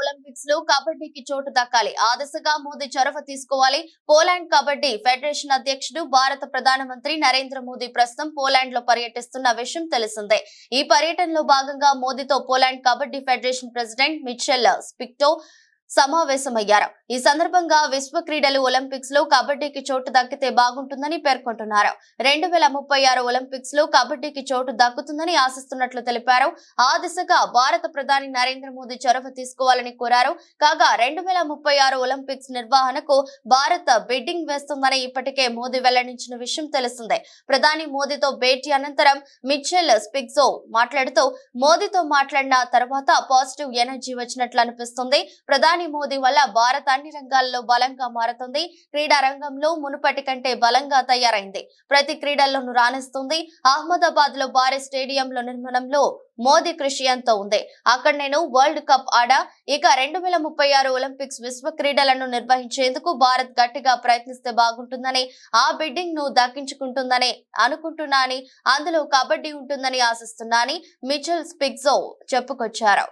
Olympics లో కబడ్డీకి చోటు దక్కాలి. ఆ దిశగా మోదీ చొరవ తీసుకోవాలి. పోలాండ్ కబడ్డీ ఫెడరేషన్ అధ్యక్షుడు భారత ప్రధానమంత్రి నరేంద్ర మోదీ ప్రస్తుతం పోలాండ్ లో పర్యటిస్తున్న విషయం తెలిసిందే. ఈ పర్యటనలో భాగంగా మోదీతో Poland kabaddi federation president Michal Spiczko సమావేశమయ్యారు. ఈ సందర్భంగా విశ్వ క్రీడలు ఒలింపిక్స్ లో కబడ్డీకి చోటు దక్కితే బాగుంటుందని పేర్కొంటున్నారు. 2036 ఒలింపిక్స్ లో కబడ్డీకి చోటు దక్కుతుందని ఆశిస్తున్నట్లు తెలిపారు. ఆ దిశగా భారత ప్రధాని నరేంద్ర మోదీ చొరవ తీసుకోవాలని కోరారు. కాగా 2036 ఒలింపిక్స్ నిర్వహణకు భారత్ బిడ్డింగ్ వేస్తుందని ఇప్పటికే మోదీ వెల్లడించిన విషయం తెలిసిందే. ప్రధాని మోదీతో భేటీ అనంతరం మిచెల్ స్పిక్సో మాట్లాడుతూ మోదీతో మాట్లాడిన తర్వాత పాజిటివ్ ఎనర్జీ వచ్చినట్లు అనిపిస్తుంది. ప్రధాని మోదీ వల్ల భారత్ అన్ని రంగాల్లో బలంగా మారుతుంది. క్రీడా రంగంలో మునుపటి కంటే బలంగా తయారైంది. ప్రతి క్రీడల్లోనూ రాణిస్తుంది. అహ్మదాబాద్ లో భారీ స్టేడియంలో నిర్మాణంలో మోదీ కృషి ఎంతో ఉంది. అక్కడ నేను వరల్డ్ కప్ ఆడా. ఇక 2036 ఒలింపిక్స్ విశ్వ క్రీడలను నిర్వహించేందుకు భారత్ గట్టిగా ప్రయత్నిస్తే బాగుంటుందని, ఆ బిడ్డింగ్ ను దక్కించుకుంటుందని అనుకుంటున్నాని, అందులో కబడ్డీ ఉంటుందని ఆశిస్తున్నాని మిచెల్ స్పిక్సో చెప్పుకొచ్చారు.